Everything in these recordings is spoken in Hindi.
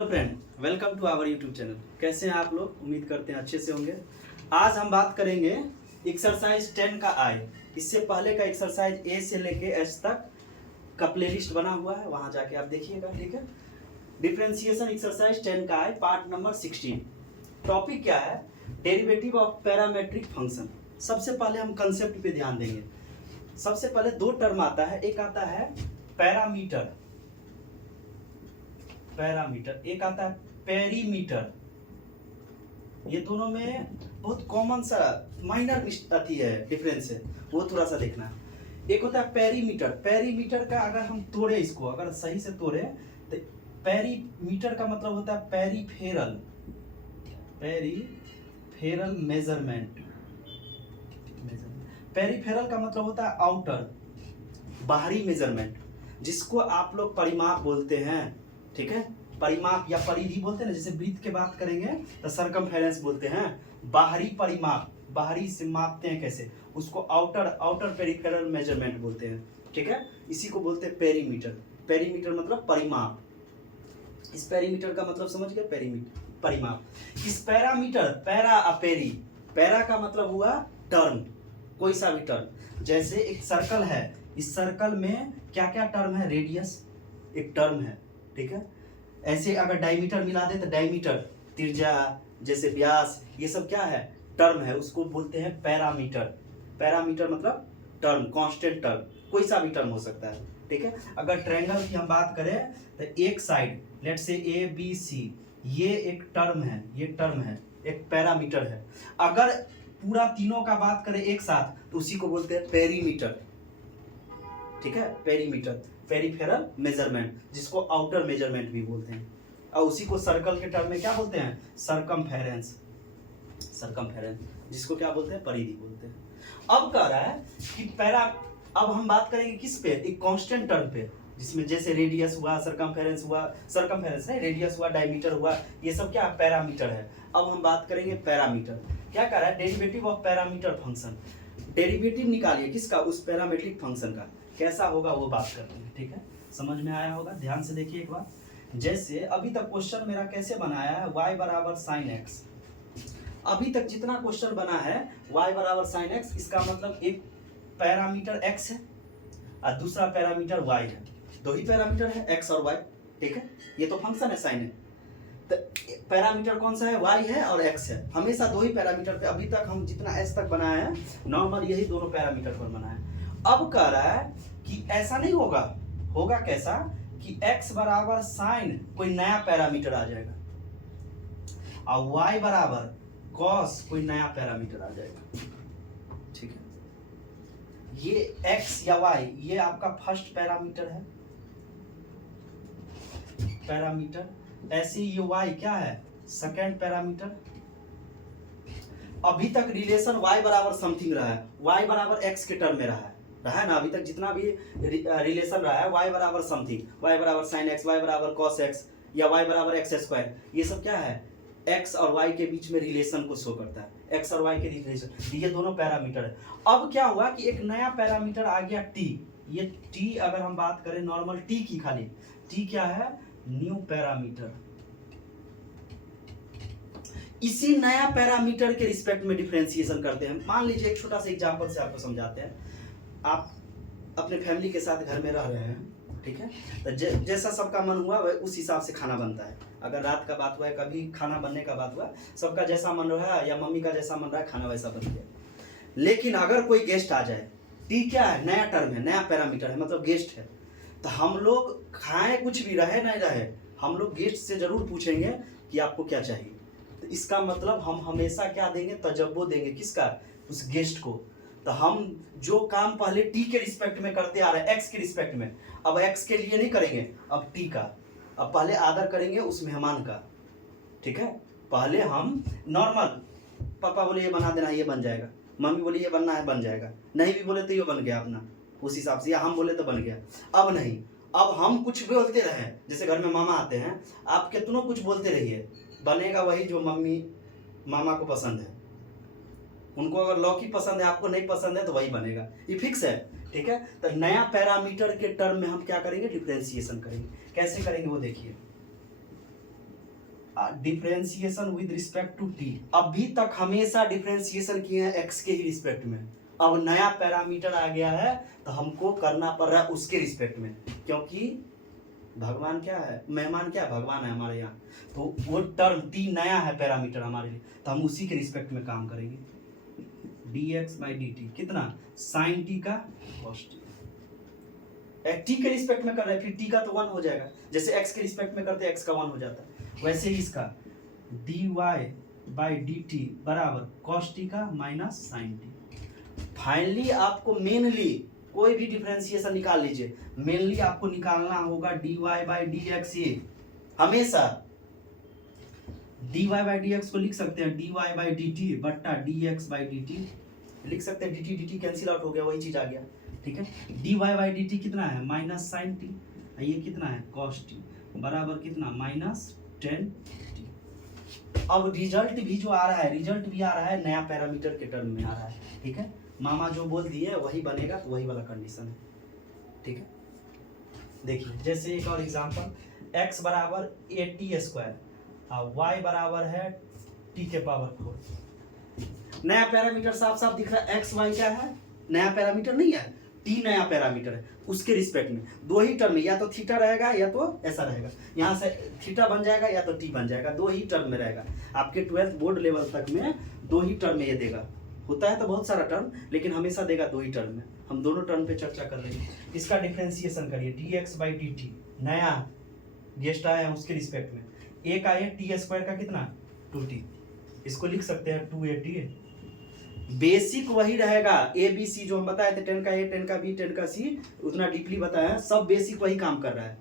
Friend, welcome to our YouTube channel. कैसे हैं आप लोग? उम्मीद करते हैं अच्छे से होंगे। आज हम बात करेंगे एक्सरसाइज 10 का आई। इससे पहले का एक्सरसाइज ए से लेके एच तक का प्लेलिस्ट बना हुआ है, वहां जाके आप देखिएगा। ठीक है, डिफरेंशिएशन एक्सरसाइज 10 का आई, पार्ट नंबर 16। टॉपिक क्या है? Derivative of parametric function. सबसे पहले हम कंसेप्ट पे ध्यान देंगे। सबसे पहले दो टर्म आता है, एक आता है पैरामीटर, एक आता है पेरीमीटर। ये दोनों में बहुत कॉमन सा माइनर अति है, डिफरेंस है, वो थोड़ा सा देखना। एक होता है पेरीमीटर का अगर हम तोड़े, इसको अगर सही से तोड़े तो पेरीमीटर का मतलब होता है पेरीफेरल मेजरमेंट। पेरीफेरल का मतलब होता है आउटर, बाहरी मेजरमेंट, जिसको आप लोग परिमाप बोलते हैं। ठीक है, परिमाप या परिधि बोलते हैं ना, जैसे वृत्त के बात करेंगे तो सरकमफेरेंस बोलते हैं। बाहरी परिमाप, बाहरी से मापते हैं कैसे, उसको आउटर पेरिफेरल मेजरमेंट बोलते हैं। ठीक है, इसी को बोलते हैं पेरीमीटर मतलब परिमाप। इस पेरीमीटर का मतलब समझ गए, परिमाप। इस पैरामीटर, पैरा का मतलब हुआ टर्म, कोई सा भी टर्म। जैसे एक सर्कल है, इस सर्कल में क्या क्या टर्म है? रेडियस एक टर्म है। ठीक है, ऐसे अगर डायमीटर मिला दे तो डायमीटर, त्रिज्या, जैसे व्यास, ये सब क्या है? टर्म है, उसको बोलते हैं पैरामीटर मतलब टर्म, कांस्टेंट टर्म, कोई सा भी टर्म हो सकता है। ठीक है, अगर ट्रायंगल की हम बात करें तो एक side, let's say A B C, ये एक टर्म है, एक पैरामीटर है। अगर पूरा तीनों का बात करें एक साथ तो उसी को बोलते हैं पेरीमीटर। ठीक है, पेरिफेरल मेजरमेंट, जिसको आउटर मेजरमेंट भी बोलते हैं। और उसी को सर्कल के टर्म में क्या बोलते हैं? सरकमफेरेंस, जिसको क्या बोलते हैं? परिधि बोलते हैं। अब कह रहा है कि अब हम बात करेंगे किस पे? एक कांस्टेंट टर्म पे, जिसमें जैसे रेडियस हुआ, सरकमफेरेंस नहीं, रेडियस हुआ, डायमीटर हुआ, ये सब क्या पैरामीटर है। अब हम बात करेंगे पैरामीटर। क्या कह रहा है? Derivative of parameter function. Derivative निकालिए किसका? उस पैरामेट्रिक फंक्शन का। कैसा होगा वो बात करते हैं। ठीक है, समझ में आया होगा, ध्यान से देखिए एक बार। जैसे अभी तक क्वेश्चन मेरा कैसे बनाया है? y बराबर साइन एक्स। अभी तक जितना क्वेश्चन बना है y बराबर साइन एक्स, इसका मतलब एक पैरामीटर x है और दूसरा पैरामीटर y है। दो ही पैरामीटर है, x और y। ठीक है, ये तो फंक्शन है, साइन है। तो पैरामीटर कौन सा है? y है और x है। हमेशा दो ही पैरामीटर पे, अभी तक हम जितना s तक बनाया है नॉर्मल, यही दोनों पैरामीटर पर बना है। अब कह रहा है कि ऐसा नहीं होगा, होगा कैसा कि x बराबर साइन कोई नया पैरामीटर आ जाएगा और y बराबर कॉस कोई नया पैरामीटर आ जाएगा। ठीक है, ये x या y, ये आपका फर्स्ट पैरामीटर है, ऐसे ये y क्या है? Second parameter. अभी तक रिलेशन y बराबर समथिंग रहा है, y बराबर x के टर्म में रहा है ना। अभी तक जितना भी रिलेशन रहा है y बराबर समथिंग, y बराबर साइन x, y बराबर कॉस x या y बराबर एक्स स्क्वायर, ये सब क्या है? x और y के बीच में रिलेशन को शो करता है, x और y के रिलेशन। ये दोनों पैरामीटर है। अब क्या हुआ कि एक नया पैरामीटर आ गया t। ये t अगर हम बात करें नॉर्मल t की, खाली t क्या है? New parameter. इसी नया पैरामीटर के रिस्पेक्ट में डिफरेंशिएशन करते हैं। मान लीजिए एक छोटा सा एग्जांपल से आपको समझाते हैं। आप अपने फैमिली के साथ घर में रह रहे हैं, ठीक है, तो जैसा सबका मन हुआ उस हिसाब से खाना बनता है। अगर रात का बात हुआ है, कभी खाना बनने का बात हुआ, सबका जैसा मन रहा है या मम्मी का जैसा मन रहा है, खाना वैसा बन गया। लेकिन अगर कोई गेस्ट आ जाए, टी क्या है? नया टर्म है, नया पैरामीटर है, मतलब गेस्ट है, तो हम लोग खाए कुछ भी रहे नहीं रहे, हम लोग गेस्ट से जरूर पूछेंगे कि आपको क्या चाहिए। तो इसका मतलब हम हमेशा क्या देंगे? तजब्बो देंगे। किसका? उस गेस्ट को। तो हम जो काम पहले टी के रिस्पेक्ट में करते आ रहे हैं, एक्स के रिस्पेक्ट में, अब एक्स के लिए नहीं करेंगे, अब टी का। अब पहले आदर करेंगे उस मेहमान का। ठीक है, पहले हम नॉर्मल, पापा बोले ये बना देना, ये बन जाएगा, मम्मी बोली ये बनना है, बन जाएगा, नहीं भी बोले तो ये बन गया अपना उस हिसाब से, या हम बोले तो बन गया। अब नहीं, अब हम कुछ भी बोलते रहे, जैसे घर में मामा आते हैं, आप कितनों कुछ बोलते रहिए, बनेगा वही जो मामा को पसंद है। उनको अगर लौकी पसंद है, आपको नहीं पसंद है, तो वही बनेगा, ये फिक्स है। ठीक है, तो नया पैरामीटर के टर्म में हम क्या करेंगे? डिफरेंशिएशन करेंगे। कैसे करेंगे वो देखिए। Differentiation with respect to T. अभी तक हमेशा डिफरेंशिएशन किए हैं एक्स के ही रिस्पेक्ट में, अब नया पैरामीटर आ गया है तो हमको करना पड़ रहा है उसके रिस्पेक्ट में, क्योंकि भगवान क्या है, मेहमान क्या है, भगवान है हमारे यहाँ। तो वो टर्म टी नया है पैरामीटर हमारे लिए, तो हम उसी के रिस्पेक्ट में काम करेंगे। dx/dt कितना, साइन टी का कॉस टी। टी के रिस्पेक्ट में कर रहे हैं, फिर टी का तो 1 हो जाएगा, जैसे एक्स के रिस्पेक्ट में करते हैं एक्स का 1 हो जाता है, वैसे ही इसका dy/dt बराबर कॉस टी का माइनस साइन टी। फाइनली आपको मेनली कोई भी डिफरेंशिएशन निकाल लीजिए, मेनली आपको निकालना होगा dy/dx। ये हमेशा dy/dx को लिख सकते हैं dy/dt बट्टा dx/dt, लिख सकते हैं dt कैंसिल आउट हो गया, वही चीज आ गया, ठीक है। dy/dt कितना है, माइनस साइन टी, ये कितना है कॉस टी, बराबर कितना माइनस 10t। अब रिजल्ट भी जो आ रहा है, रिजल्ट भी आ रहा है नया पैरामीटर के टर्म में आ रहा है, ठीक है। मामा जो बोल दिए वही बनेगा, तो वही वाला कंडीशन है, ठीक है। देखिए जैसे एक और एग्जांपल, x बराबर 80² और y बराबर है t के पावर 4। नया पैरामीटर साफ साफ दिख रहा है, x y क्या है, नया पैरामीटर नहीं है, t नया पैरामीटर है, उसके रिस्पेक्ट में दो ही टर्म में, या तो थीटा रहेगा या तो ऐसा रहेगा, यहाँ से थीटा बन जाएगा या तो t बन जाएगा, दो ही टर्म में रहेगा। आपके 12th बोर्ड लेवल तक में दो ही टर्म में ये देगा, होता है तो बहुत सारा टर्म, लेकिन हमेशा देगा दो ही टर्म में। हम दोनों टर्म पे चर्चा कर रहे हैं। इसका डिफरेंशिएशन करिए, dx/dt नया गेस्ट आया है उसके रिस्पेक्ट में, एक आया t² का कितना 2t, इसको लिख सकते हैं 2a। बेसिक वही रहेगा, ए बी सी जो हम बताए थे, 10 का ए 10 का बी 10 का सी, उतना डीपली बताया है, सब बेसिक वही काम कर रहा है।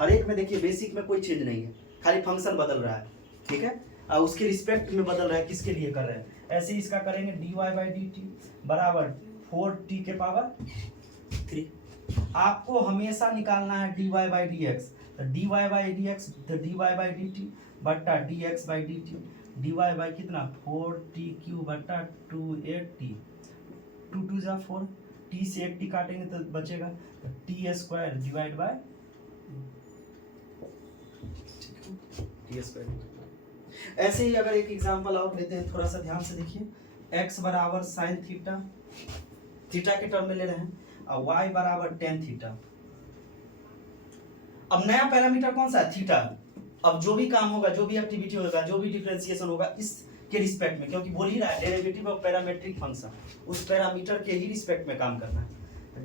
हर एक में देखिए बेसिक में कोई चेंज नहीं है, खाली फंक्शन बदल रहा है, ठीक है, और उसके रिस्पेक्ट में बदल रहा है, किसके लिए कर रहे हैं। ऐसे ही इसका करेंगे dy/dt बराबर 4t के पावर 3। आपको हमेशा निकालना है dy/dx, तो dy/dx तो dy/dt बट्टा dx/dt, dy बाई कितना 4t³ बट्टा 2a/t, 2 2 जा 4, t से 1t काटेंगे तो बचेगा t² डिवाइड बाय t²। ऐसे ही अगर एक एग्जांपल और लेते हैं, थोड़ा सा ध्यान से देखिए, x बराबर साइन थीटा, थीटा के टर्म में ले रहे हैं, और y बराबर टेन थीटा। अब नया पैरामीटर कौन सा है, थीटा। अब जो भी काम होगा, जो भी एक्टिविटी होगा, जो भी डिफरेंशिएशन होगा इसके रिस्पेक्ट में, क्योंकि बोल ही रहा है डेरिवेटिव ऑफ पैरामेट्रिक फंक्शन, उस पैरामीटर के ही रिस्पेक्ट में काम करना है।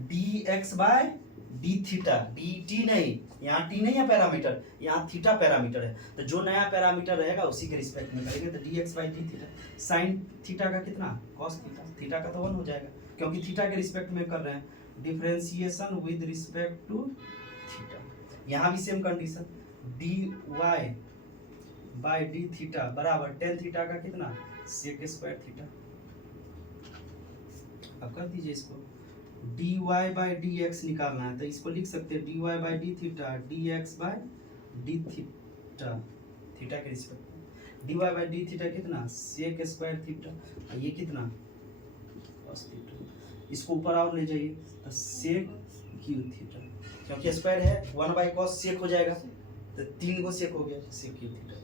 dx/d थीटा, dt नहीं, यहाँ t नहीं है पैरामीटर, यहाँ थीटा पैरामीटर है, तो जो नया पैरामीटर रहेगा उसी के रिस्पेक्ट में करेंगे, तो dx/d थीटा। साइन थीटा का कितना cos थीटा, थीटा का तो 1 हो जाएगा, क्योंकि थीटा के रिस्पेक्ट में कर रहे हैं, differentiation with respect to theta. यहाँ भी सेम कंडीशन, dy/d थीटा बराबर टेन थीटा का कितना sec² थीटा। अब कर दीजिए इसको, dy/dx निकालना है, तो इसको लिख सकते हैं dy/d theta dx/d theta, theta के रिस्पेक्ट में dy/d थीटा कितना sec² थीटा, ये कितना cos थीटा। इसको ऊपर और ले जाइए तो sec³ थीटा, क्योंकि स्क्वायर है 1/cos sec हो जाएगा, तो 3 को sec हो गया sec³ थीटा,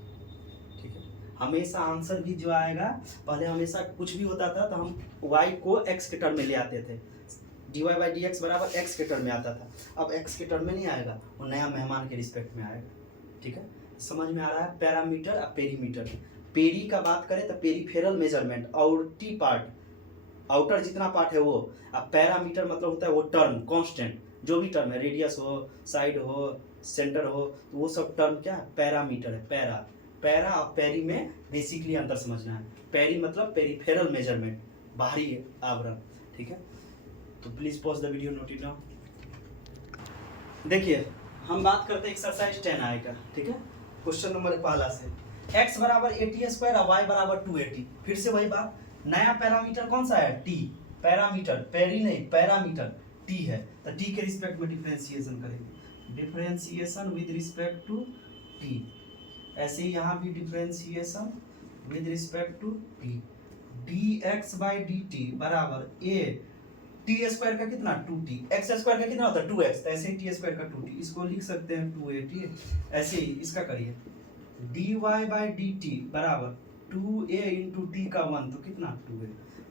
ठीक है। हमेशा आंसर भी जो आएगा, पहले हमेशा कुछ भी होता था तो हम y को x के टर्म में ले आते थे, dy/dx बराबर x के टर्म में आता था, अब x के टर्म में नहीं आएगा, वो नया मेहमान के रिस्पेक्ट में आएगा, ठीक है। समझ में आ रहा है। पैरामीटर और पेरीमीटर, पेरी का बात करें तो peripheral measurement, outie part, outer जितना पार्ट है वो, अब पैरामीटर मतलब होता है वो टर्म कांस्टेंट, जो भी टर्म है, रेडियस हो, साइड हो, सेंटर हो, तो वो सब टर्म क्या पैरामीटर है। पैरा और पेरी में बेसिकली अंतर समझना है। पेरी मतलब पेरीफेरल मेजरमेंट, बाहरी आवरण, ठीक है। तो please pause the video, note it down. देखिए हम बात करते हैं एक्सरसाइज 10i का, ठीक है। क्वेश्चन नंबर पहला से, x बराबर 80² और y बराबर 280। फिर से वही बात, नया पैरामीटर कौन सा है, t, पैरामीटर, पेरी नहीं पैरामीटर t है, तो t के रिस्पेक्ट में डिफरेंशिएशन करेंगे, differentiation with respect to t। ऐसे ही यहाँ भी differentiation with respect to t, dx/dt बराबर a t² का कितना 2t, x² का कितना होता है 2x, ऐसे ही t² का 2t, इसको लिख सकते हैं 280। ऐसे ही इसका करिए, D Y by D T बराबर 2a इंटू टी का 1 तो कितना 2a।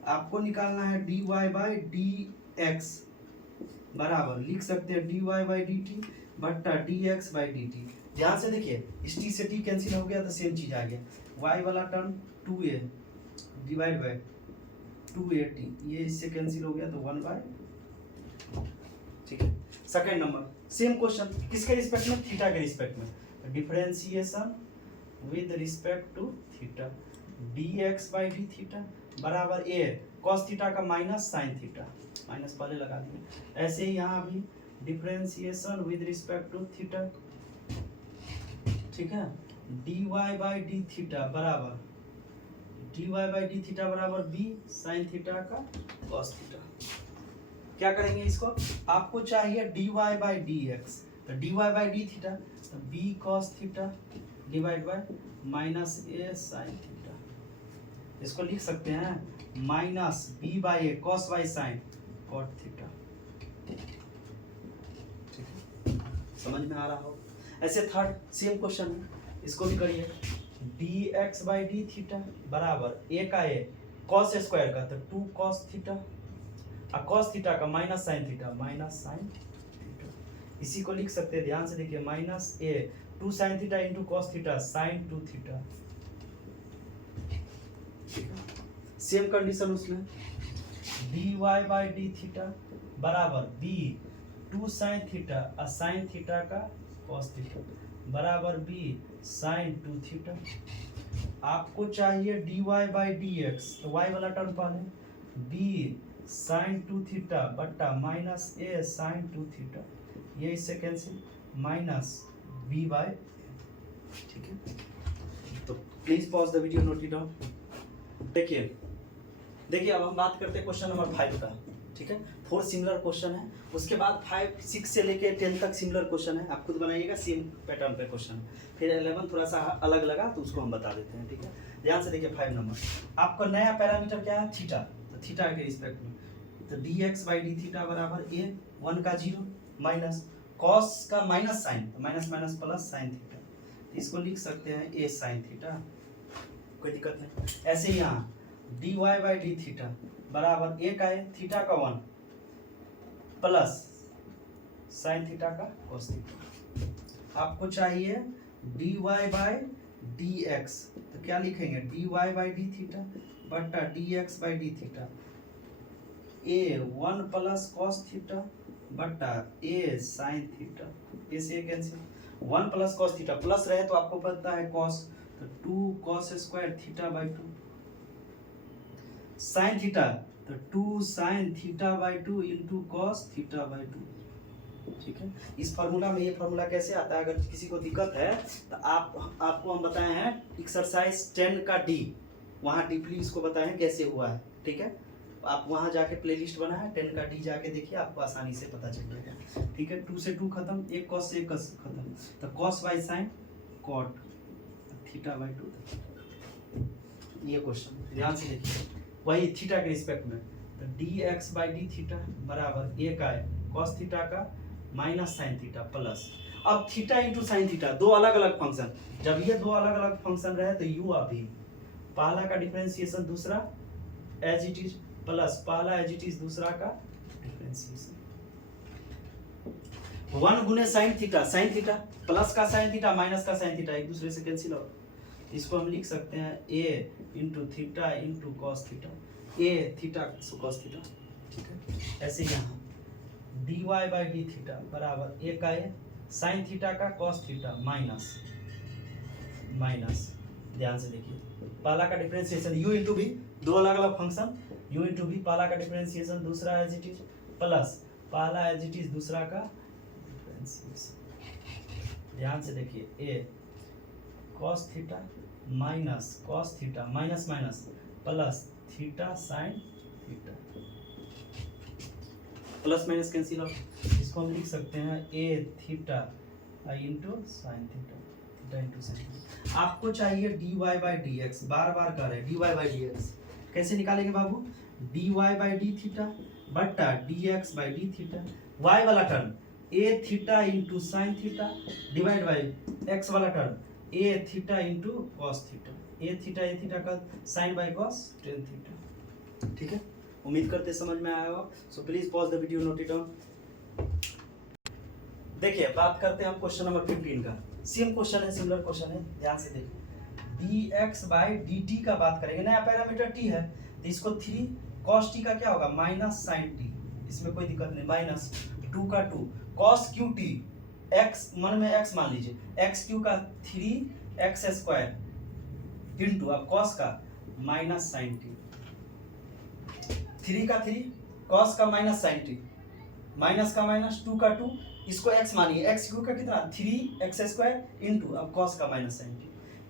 आपको निकालना है d Y by D x बराबर लिख सकते हैं d Y by D t बट्टा d x by D t. ध्यान से देखिए इस टी से टी कैंसिल हो गया तो सेम चीज आ गया, वाई वाला term 2a divide by 2a T, ये इससे कैंसिल हो गया तो 1 बाय। ठीक है, सेकंड नंबर सेम क्वेश्चन किसके रिस्पेक्ट में, थीटा के रिस्पेक्ट में। Differentiation with respect to theta d x by d theta बराबर ए कॉस थीटा का माइनस साइन थीटा, माइनस पहले लगा दिए। ऐसे ही यहाँ भी differentiation with respect to theta, ठीक है, d Y by d theta बराबर d Y by d theta बराबर बी साइन थीटा का कॉस थीटा। क्या करेंगे इसको, आपको चाहिए D Y by D x, तो d Y by d theta तो b cos theta divide by minus A sine theta. इसको लिख सकते हैं minus b by a cos by sine cot theta. ठीक है, समझ में आ रहा हो। ऐसे थर्ड सेम क्वेश्चन है, इसको भी करिए d x by d theta बराबर ए का ए कॉस स्क्वायर का तो 2 कॉस थीटा और कॉस थीटा का minus sine theta minus sine theta. इसी को लिख सकते हैं, ध्यान से देखिए minus a 2 sine theta into cos theta sine 2 theta. Same condition उसमें d Y by d theta बराबर बी 2 साइन थीटा और साइन थीटा का कॉस थीटा बराबर बी साइन 2 थीटा। आपको चाहिए D Y by D x, तो वाई वाला टर्म पहले बी साइन 2 थीटा बट्टा माइनस ए साइन 2 थीटा, ये इससे कैंसिल माइनस बी बाय। ठीक है, तो please pause the video, note it down. देखिए अब हम बात करते हैं क्वेश्चन नंबर 5 का। ठीक है, 4 सिमिलर क्वेश्चन है, उसके बाद 5 6 से लेके 10 तक सिमिलर क्वेश्चन है, आप खुद बनाइएगा सेम पैटर्न पे क्वेश्चन। फिर 11 थोड़ा सा अलग लगा तो उसको हम बता देते हैं। ठीक है, ध्यान से देखिए 5 नंबर आपका नया पैरामीटर क्या है, थीटा, तो थीटा के रिस्पेक्ट में तो D x by d theta बराबर ए 1 का 0 माइनस कॉस का माइनस साइन तो minus minus plus sine theta, इसको लिख सकते हैं ए साइन थीटा, कोई दिक्कत नहीं। ऐसे ही यहाँ d Y by d theta बराबर ए का ए थीटा का 1 प्लस साइन थीटा का कॉस थीटा। आपको चाहिए D Y by D x, तो क्या लिखेंगे d Y by d theta बट्टा d x by d theta a 1 plus cos theta बट्टा ए साइन थीटा, ऐसे cancel 1 plus cos theta plus रहे तो आपको पता है कॉस, तो 2 cos square theta by 2 sine theta तो 2 sine theta by 2 into cos theta by 2। ठीक है, इस फार्मूला में ये फार्मूला कैसे आता है, अगर किसी को दिक्कत है तो आपको हम बताए हैं एक्सरसाइज 10 का डी, वहाँ डीपली इसको बताए हैं कैसे हुआ है। ठीक है, आप वहाँ जाके प्लेलिस्ट बना है 10 का डी, जाके देखिए आपको आसानी से पता चल जाएगा। ठीक है, 2 से 2 खत्म, एक कॉस से एक खत्म, तो cos by sine cot theta by 2। ये क्वेश्चन ध्यान से देखिए, वही थीटा के रिस्पेक्ट में तो D x by d theta बराबर ए का है कॉस थीटा का माइनस साइन थीटा प्लस, अब थीटा इंटू साइन थीटा दो अलग अलग फंक्शन, जब ये दो अलग अलग फंक्शन रहे तो यू अभी पहला का डिफरेंशिएशन दूसरा एज इट इज प्लस पहला एज इट इज दूसरा का डिफरेंशिएशन 1 गुने साइन थीटा प्लस का साइन थीटा माइनस का साइन थीटा एक दूसरे से कैंसिल हो, इसको हम लिख सकते हैं a into theta into cos theta, a theta cos theta. ठीक है, ऐसे यहाँ d Y by d theta बराबर ए का ए साइन थीटा का कॉस थीटा माइनस माइनस, ध्यान से देखिए पहला का डिफरेंशिएशन u इंटू भी दो अलग अलग फंक्शन u इंटू भी, पहला का डिफरेंशिएशन दूसरा एज इट इज प्लस पहला एज इट इज दूसरा का डिफरेंशिएशन। ध्यान से देखिए a cos theta minus cos theta minus minus plus theta sine theta, plus minus cancel out, इसको हम लिख सकते हैं a theta into sine theta, theta into sine. आपको चाहिए D Y by D x, बार बार कर रहे हैं d Y by D x, कैसे निकालेंगे बाबू, d Y by d theta बट्टा d x by d theta, y वाला term a theta into sine theta divide by x वाला term a theta into cos theta, a theta का sine by cos tan theta. ठीक है, उम्मीद करते समझ में आया होगा। So please pause the video, note it down. देखिए बात करते हैं हम क्वेश्चन नंबर 15 का। सेम क्वेश्चन है, सिमिलर क्वेश्चन है, ध्यान से देखिए। dx बाई dt का बात करेंगे, नया पैरामीटर t है तो इसको 3 cos t का क्या होगा माइनस साइन t, इसमें कोई दिक्कत नहीं, माइनस 2 का 2 cos q t, x मन में x मान लीजिए, x q का 3x स्क्वायर इंटू अब cos का माइनस साइन t, 3 का 3 cos का माइनस साइन t, माइनस का माइनस 2 का 2, इसको x मानिए, x क्यू का कितना 3x स्क्वायर इंटू अब cos का माइनस साइन t,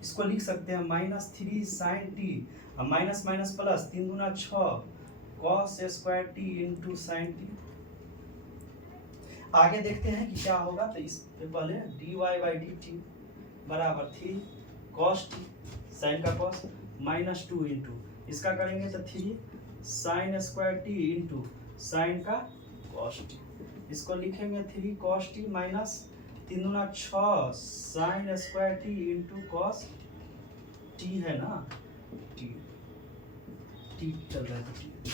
इसको लिख सकते हैं माइनस 3 साइन टी, अब माइनस माइनस प्लस 3 दूना 6 cos square T into sine T. आगे देखते हैं कि क्या होगा, तो इस पे पहले dy बाई डी टी बराबर 3 cos टी साइन का cos माइनस 2 इंटू इसका करेंगे तो 3 sine square T into sine का cos टी, इसको लिखेंगे 3 cos टी माइनस 3 दूना 6 sine square T into cos T है ना, टी चल रहा है टी।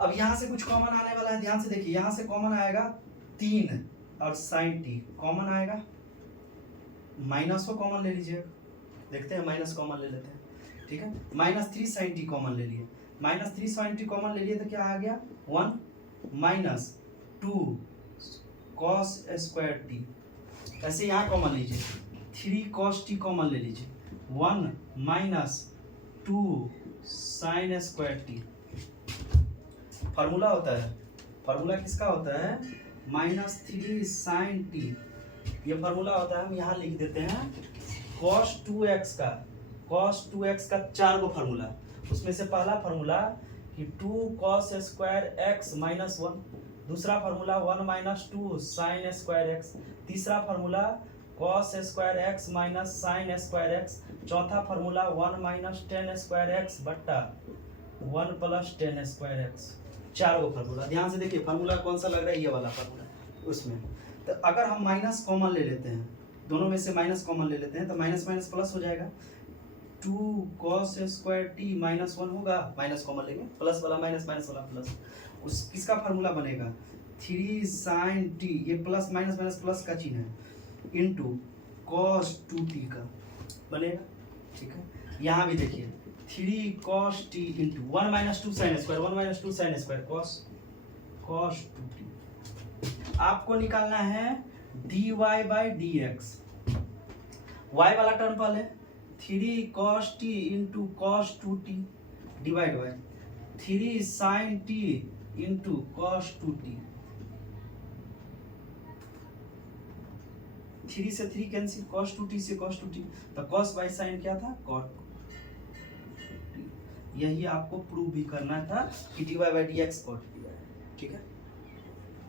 अब यहाँ से कुछ कॉमन आने वाला है, ध्यान से देखिए, यहाँ से कॉमन आएगा 3 और साइन टी कॉमन आएगा, माइनस को कॉमन ले लीजिए, देखते हैं माइनस कॉमन ले लेते हैं। ठीक है, माइनस 3 साइन टी कॉमन ले लिए, माइनस 3 साइन टी कॉमन ले लिए तो क्या आ गया 1 माइनस 2 cos स्क्वायर टी, ऐसे यहाँ कॉमन लीजिए, 3 cos टी कॉमन ले लीजिए, 1 minus 2 sine square T. Formula होता है, फार्मूला किसका होता है माइनस 3 साइन टी, ये फार्मूला होता है, हम यहाँ लिख देते हैं cos 2x का 4 गो फार्मूला, उसमें से पहला फार्मूला कि 2 cos स्क्वायर x माइनस 1, दूसरा formula 1 minus 2 sine square x, तीसरा formula cos square x minus sine square x, चौथा फार्मूला 1 माइनस 10 स्क्वायर एक्स बट्टा 1 प्लस 10 स्क्वायर एक्स, 4 गो फार्मूला। ध्यान से देखिए फार्मूला कौन सा लग रहा है, ये वाला फार्मूला उसमें। तो अगर हम माइनस कॉमन ले लेते हैं, दोनों में से माइनस कॉमन ले लेते हैं तो माइनस माइनस प्लस हो जाएगा, 2 cos स्क्वायर टी माइनस 1 होगा, माइनस कॉमन लेंगे, प्लस वाला माइनस माइनस वाला प्लस, उस किसका फार्मूला बनेगा 3 साइन टी, ये प्लस माइनस माइनस प्लस का चिन्ह है, इंटू cos 2t का बनेगा। ठीक है, यहाँ भी देखिए 3 cos t into 1 minus 2 sine square, 1 minus 2 sine square cos 2t। आपको निकालना है dy बाई dx, y वाला टर्म पहले 3 cos t into cos 2t divide by 3 sine t into cos 2t, 3 से 3 कैंसिल, cos 2t से cos 2t, तो cos बाई साइन क्या था cot 2t। यही आपको प्रूव भी करना था कि dy बाई dx cot दिया है। ठीक है,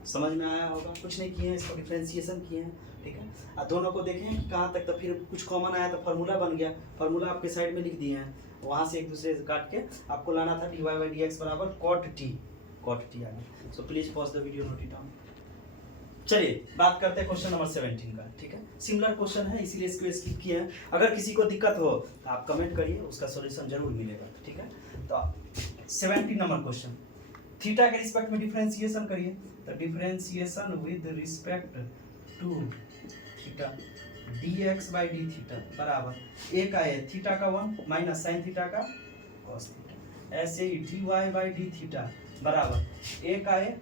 समझ में आया होगा, कुछ नहीं किए हैं, इसको डिफरेंशिएशन किए हैं। ठीक है, दोनों को देखें कहाँ तक, तो फिर कुछ कॉमन आया तो फार्मूला बन गया, फार्मूला आपके साइड में लिख दिए हैं, वहाँ से एक दूसरे से काट के आपको लाना था dy बाई dx बराबर cot t आ गया। सो please pause the video, note it down. चलिए बात करते हैं क्वेश्चन नंबर 17 का। ठीक है, सिमिलर क्वेश्चन है इसीलिए इसको स्किप किए हैं, अगर किसी को दिक्कत हो तो आप कमेंट करिए, उसका सॉल्यूशन जरूर मिलेगा। ठीक है, तो 17 नंबर क्वेश्चन, थीटा के रिस्पेक्ट में डिफरेंशिएशन करिए, तो differentiation with respect to theta dx by d theta बराबर एक आए थीटा का 1 माइनस साइन थीटा का cos थीटा, ऐसे ही dy बाई डी थीटा बराबर एक आए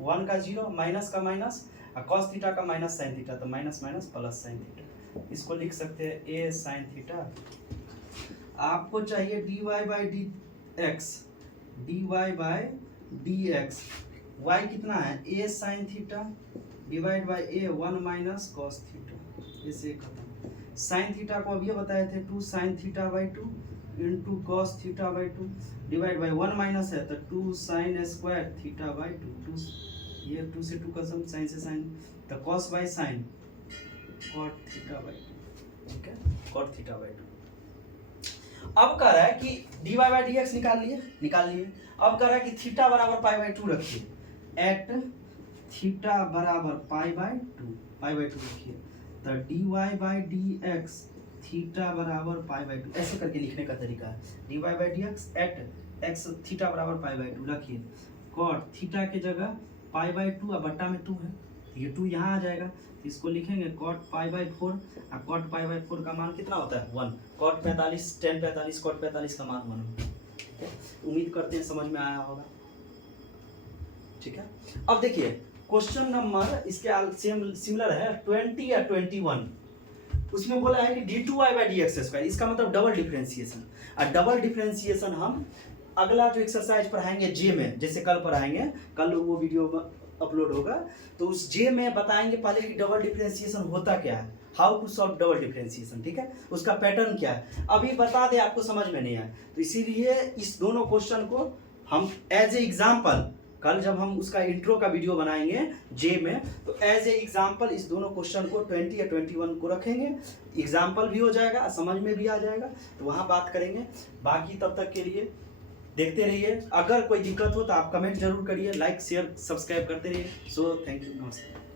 1 का 0 माइनस का माइनस और cos थीटा का माइनस साइन थीटा, तो minus minus plus sine theta, इसको लिख सकते हैं a साइन थीटा। आपको चाहिए dy by D x, dy by D x, y कितना है a sign theta divide by a 1 minus cos theta, इसे खत्म। साइन थीटा को अभी बताए थे 2 sine theta by 2 into cos theta by 2 divide by 1 minus है तो 2 साइन स्क्वायर थीटा बाई 2, ये 2 से 2 कसम, साइन से साइन, तो cos by sine cot theta by 2। ठीक है, cot थीटा बाई 2। अब कह रहा है कि dy बाई dx निकाल लिए। अब कह रहा है कि थीटा बराबर पाई बाई 2 रखिए, एट थीटा बराबर पाई बाई 2 रखिए, तो dy by D x theta बराबर पाई बाई टू, ऐसे करके लिखने का तरीका है। dy by D x at x theta बराबर पाई बाई टू रखिए, कॉट थीटा के जगह पाई बाई टू और बट्टा में 2 है, ये 2 यहाँ आ जाएगा, इसको लिखेंगे कॉट पाई बाई 4 और कॉट पाई बाई 4 का मान कितना होता है 1, कॉट 45 tan 45 कॉट 45 का मान 1 होता है। उम्मीद करते हैं समझ में आया होगा, ठीक है। अब देखिए क्वेश्चन नंबर इसके सेम सिमिलर है 20 या 21, उसमें बोला है कि d2y by D x square, इसका मतलब डबल डिफरेंशिएशन। और डबल डिफरेंशिएशन हम अगला जो एक्सरसाइज पढ़ाएंगे जे में, जैसे कल पढ़ाएंगे, कल वो वीडियो अपलोड होगा, तो उस जे में बताएंगे पहले कि डबल डिफरेंशिएशन होता क्या है, how to solve double differentiation, ठीक है, उसका पैटर्न क्या है। अभी बता दे आपको समझ में नहीं आया, तो इसीलिए इस दोनों क्वेश्चन को हम एज ए एग्जाम्पल कल जब हम उसका इंट्रो का वीडियो बनाएंगे जे में, तो एज ए एग्जाम्पल इस दोनों क्वेश्चन को 20 या 21 को रखेंगे, एग्जाम्पल भी हो जाएगा, समझ में भी आ जाएगा, तो वहाँ बात करेंगे। बाकी तब तक के लिए देखते रहिए, अगर कोई दिक्कत हो तो आप कमेंट जरूर करिए, लाइक शेयर सब्सक्राइब करते रहिए। सो थैंक यू, नमस्ते।